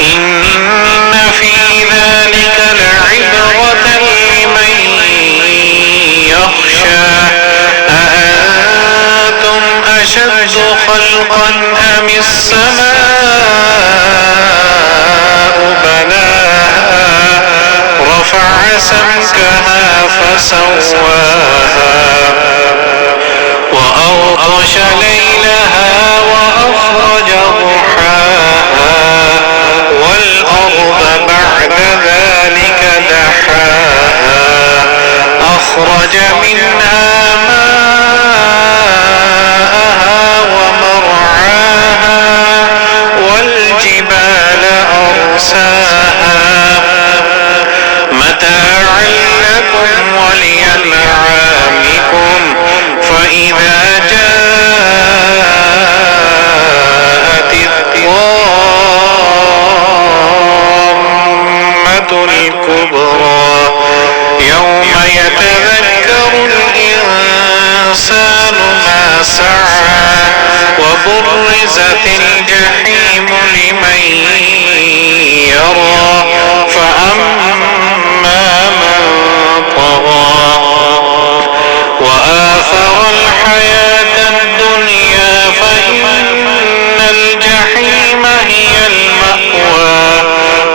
إن في ذلك لعبرة لمن يخشى أأنتم أشد خلقا أم السماء بناها رفع سمكها فسواها وأغطش ليلها وأخرج ضحاها والأرض بعد ذلك دحاها أخرج منها ماءها ومرعاها والجبال أرساها متاعا لكم ولأنعامكم فإذا جاءت الطامة الكبرى يوم يتذكر الإنسان ما سعى وبرزت الجحيم لمن يرى فأما من طغى وآثر الحياة الدنيا فإن الجحيم هي المأوى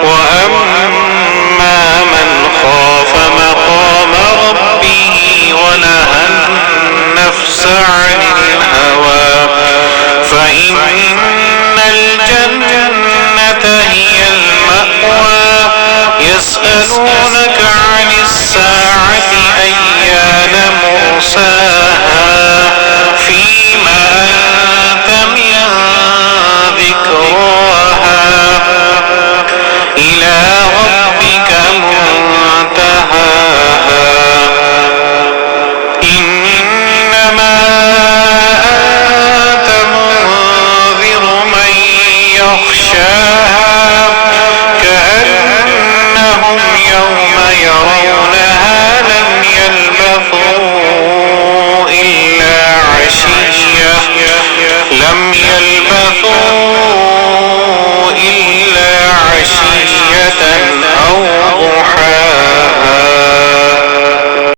وأما من خاف مقام ربه ونهى النفس عن الهوى فإن الجنة هي المأوى يسألونك عن الساعة أيان مرساها فيما أنت من ذكراها إلى ربك منتهاها إنما أنت منذر من يخشاها كأنهم يوم يرونها لم يلبثوا إلا